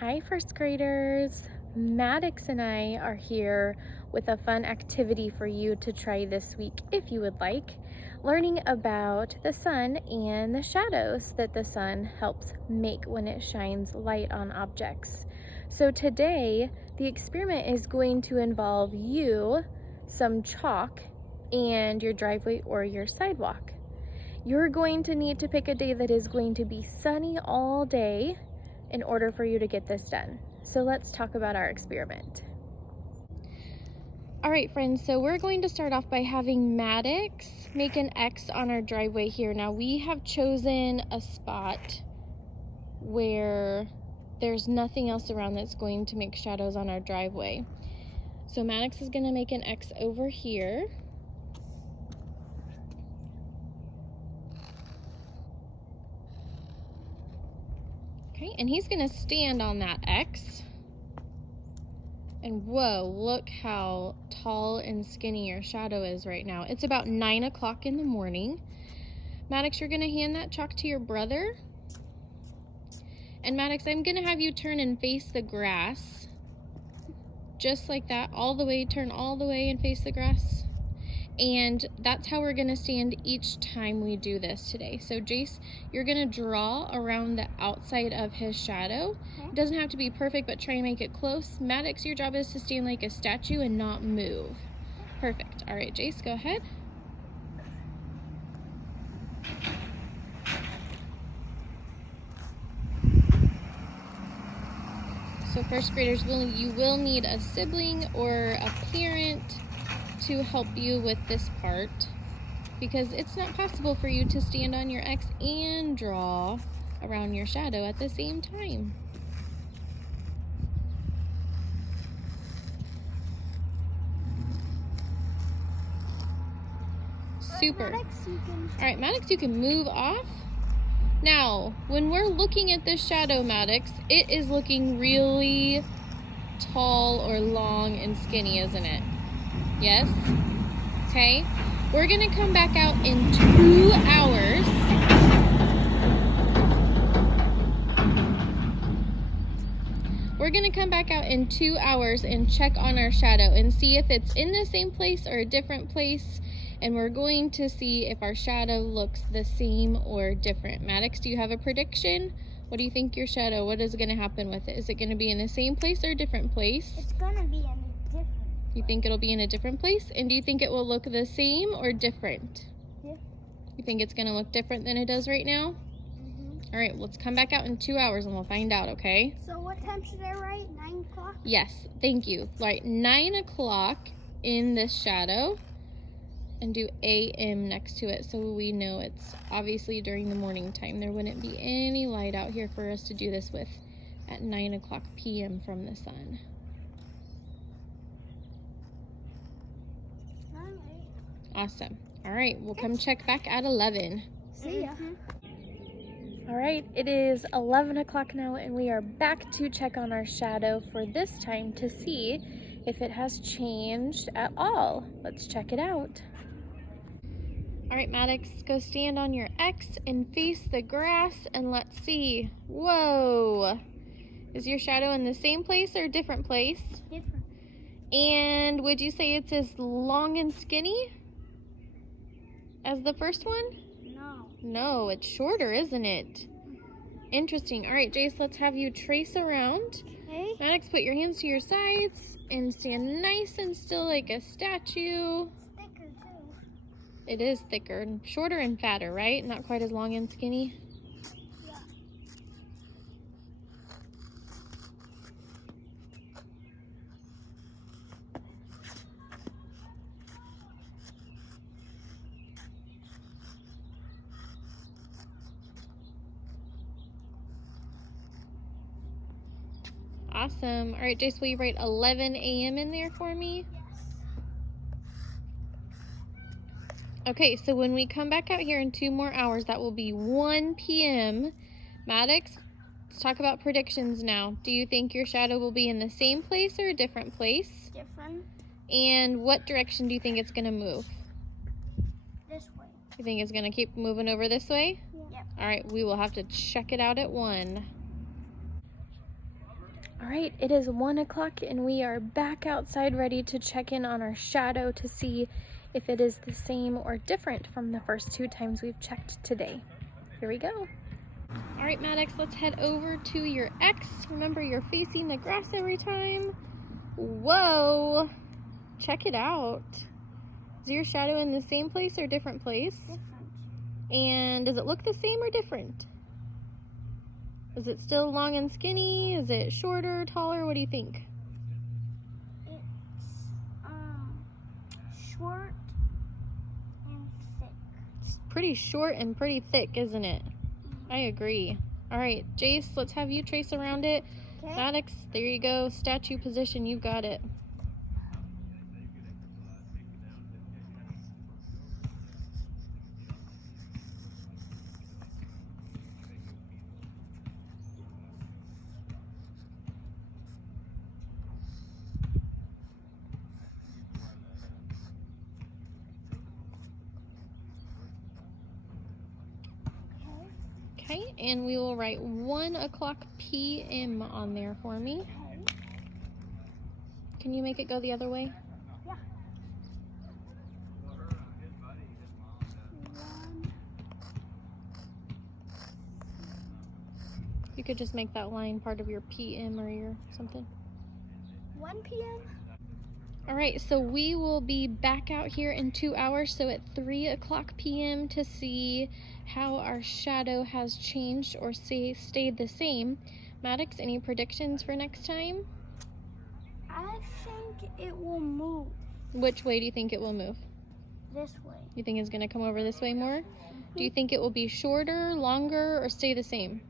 Hi, first graders. Maddox and I are here with a fun activity for you to try this week if you would like, learning about the sun and the shadows that the sun helps make when it shines light on objects. So today, the experiment is going to involve you, some chalk, and your driveway or your sidewalk. You're going to need to pick a day that is going to be sunny all day in order for you to get this done. So let's talk about our experiment. All right, friends, so we're going to start off by having Maddox make an X on our driveway here. Now we have chosen a spot where there's nothing else around that's going to make shadows on our driveway. So Maddox is gonna make an X over here. Okay, and he's gonna stand on that X. And whoa, look how tall and skinny your shadow is right now. It's about 9 o'clock in the morning. Maddox, you're gonna hand that chalk to your brother. And Maddox, I'm gonna have you turn and face the grass. Just like that, all the way, turn all the way and face the grass. And that's how we're gonna stand each time we do this today. So Jace, you're gonna draw around the outside of his shadow. It doesn't have to be perfect, but try and make it close. Maddox, your job is to stand like a statue and not move. Perfect. All right, Jace, go ahead. So first graders, you will need a sibling or a parent to help you with this part, because it's not possible for you to stand on your X and draw around your shadow at the same time. Super. All right, Maddox, you can move off. Now, when we're looking at this shadow, Maddox, it is looking really tall or long and skinny, isn't it? Yes? Okay. We're gonna come back out in 2 hours. We're gonna come back out in 2 hours and check on our shadow and see if it's in the same place or a different place. And we're going to see if our shadow looks the same or different. Maddox, do you have a prediction? What do you think your shadow, what is gonna happen with it? Is it gonna be in the same place or a different place? It's gonna be in a different place. You think it'll be in a different place? And do you think it will look the same or different? Different. You think it's gonna look different than it does right now? All right, let's come back out in 2 hours and we'll find out, okay? So what time should I write? 9 o'clock? Yes, thank you. Right, 9 o'clock in this shadow and do AM next to it so we know it's obviously during the morning time. There wouldn't be any light out here for us to do this with at 9 o'clock PM from the sun. All right. Awesome. All right, we'll come check back at 11. See ya. All right, it is 11 o'clock now and we are back to check on our shadow for this time to see if it has changed at all. Let's check it out. All right, Maddox, go stand on your X and face the grass and let's see. Whoa! Is your shadow in the same place or a different place? Different. And would you say it's as long and skinny as the first one? No. No, it's shorter, isn't it? Interesting. All right, Jace, let's have you trace around. Okay. Maddox, put your hands to your sides and stand nice and still like a statue. It's thicker too. It is thicker, shorter and fatter, right? Not quite as long and skinny. Yeah. Awesome. All right, Jace, will you write 11 AM in there for me? Yes. Okay, so when we come back out here in 2 more hours, that will be 1 PM. Maddox, let's talk about predictions now. Do you think your shadow will be in the same place or a different place? Different. And what direction do you think it's gonna move? This way. You think it's gonna keep moving over this way? Yep. All right, we will have to check it out at 1. All right, it is 1 o'clock and we are back outside ready to check in on our shadow to see if it is the same or different from the first 2 times we've checked today. Here we go. All right, Maddox, let's head over to your X. Remember, you're facing the grass every time. Whoa, check it out. Is your shadow in the same place or different place? Different. And does it look the same or different? Is it still long and skinny? Is it shorter, taller? What do you think? It's short and thick. It's pretty short and pretty thick, isn't it? I agree. All right, Jace, let's have you trace around it. Okay. Maddox, there you go. Statue position, you got it. Okay, and we will write 1 o'clock p.m. on there for me. Okay. Can you make it go the other way? Yeah. 1. You could just make that line part of your p.m. or your something. 1 p.m. All right, so we will be back out here in 2 hours, so at 3 o'clock p.m. to see how our shadow has changed or stayed the same. Maddox, any predictions for next time? I think it will move Which way do you think it will move? this way. You think it's gonna come over this way more? Do you think it will be shorter, longer, or stay the same?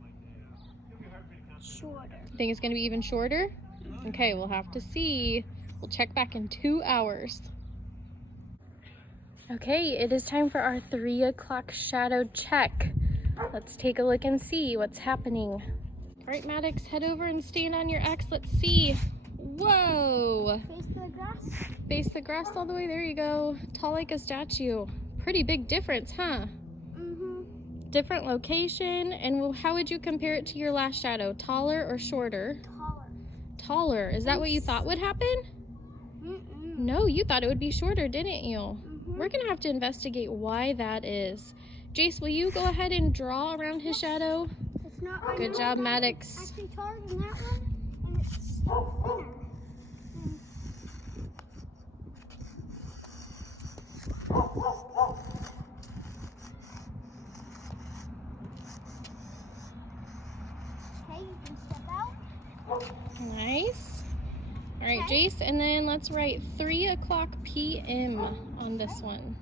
Shorter. You think it's gonna be even shorter? Okay, we'll have to see. We'll check back in 2 hours. Okay, it is time for our 3 o'clock shadow check. Let's take a look and see what's happening. All right, Maddox, head over and stand on your X. Let's see. Whoa! Face the grass. Face the grass all the way. There you go. Tall like a statue. Pretty big difference, huh? Different location. And how would you compare it to your last shadow? Taller or shorter? Taller. Taller. Is that what you thought would happen? No, you thought it would be shorter, didn't you? We're gonna have to investigate why that is. Jace, will you go ahead and draw around his shadow? It's not. I Good know job, that Maddox. It's actually taller than that one, and it's thinner. Okay, you can step out. Nice. All right, Okay. Jace, and then let's write 3 o'clock p.m. on this one.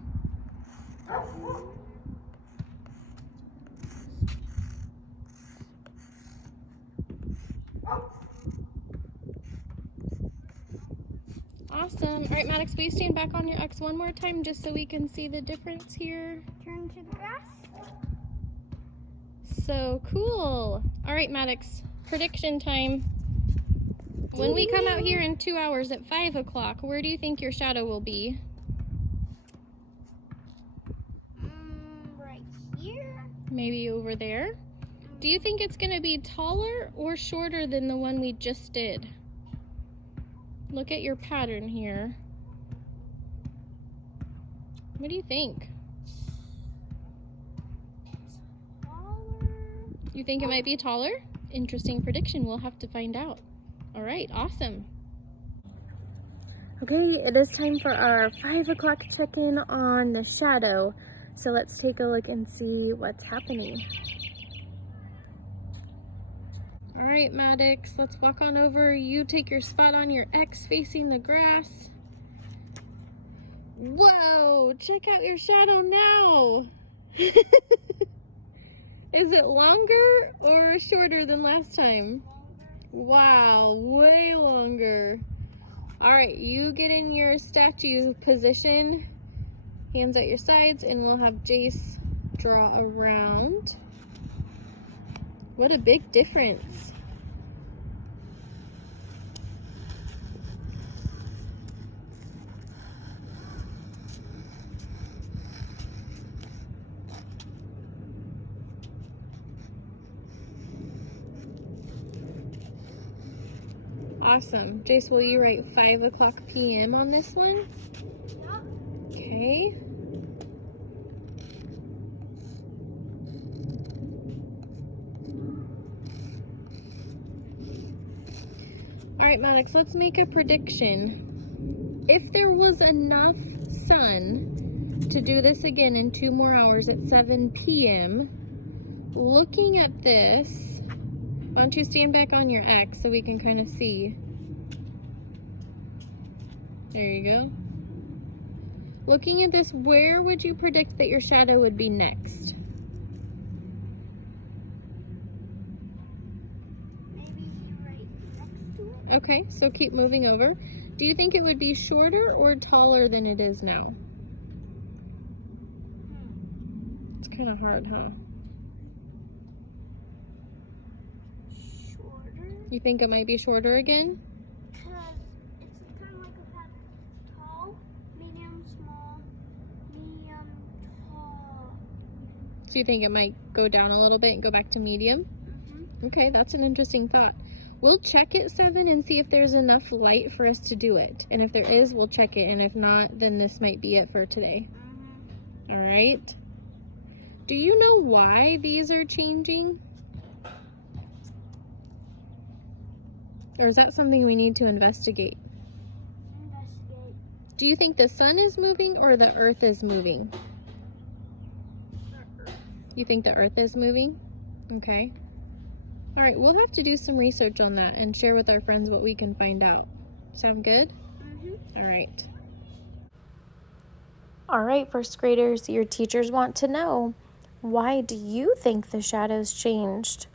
Awesome. All right, Maddox, will you stand back on your X one more time just so we can see the difference here? Turn to the grass. So cool. All right, Maddox, prediction time. When we come out here in 2 hours at 5 o'clock, where do you think your shadow will be? Right here. Maybe over there. Do you think it's going to be taller or shorter than the one we just did? Look at your pattern here. What do you think? Taller. You think it might be taller? Interesting prediction. We'll have to find out. All right, awesome. Okay, it is time for our 5 o'clock check-in on the shadow. So let's take a look and see what's happening. All right, Maddox, let's walk on over. You take your spot on your X facing the grass. Whoa, check out your shadow now. Is it longer or shorter than last time? Wow, way longer. All right, you get in your statue position, hands at your sides, and we'll have Jace draw around. What a big difference. Awesome. Jace, will you write 5 o'clock p.m. on this one? Yeah. Okay. All right, Maddox, let's make a prediction. If there was enough sun to do this again in 2 more hours at 7 p.m., looking at this, why don't you stand back on your X so we can kind of see? There you go. Looking at this, where would you predict that your shadow would be next? Maybe right next to it. Okay, so keep moving over. Do you think it would be shorter or taller than it is now? It's kind of hard, huh? Shorter. You think it might be shorter again? Because it's kind of like a path. Tall, medium, small, medium, tall. So you think it might go down a little bit and go back to medium? Okay, that's an interesting thought. We'll check at 7 and see if there's enough light for us to do it. And if there is, we'll check it. And if not, then this might be it for today. All right. Do you know why these are changing? Or is that something we need to investigate? Investigate. Do you think the sun is moving or the earth is moving? The Earth. You think the earth is moving? Okay. All right, we'll have to do some research on that and share with our friends what we can find out. Sound good? All right. All right, first graders, your teachers want to know, why do you think the shadows changed?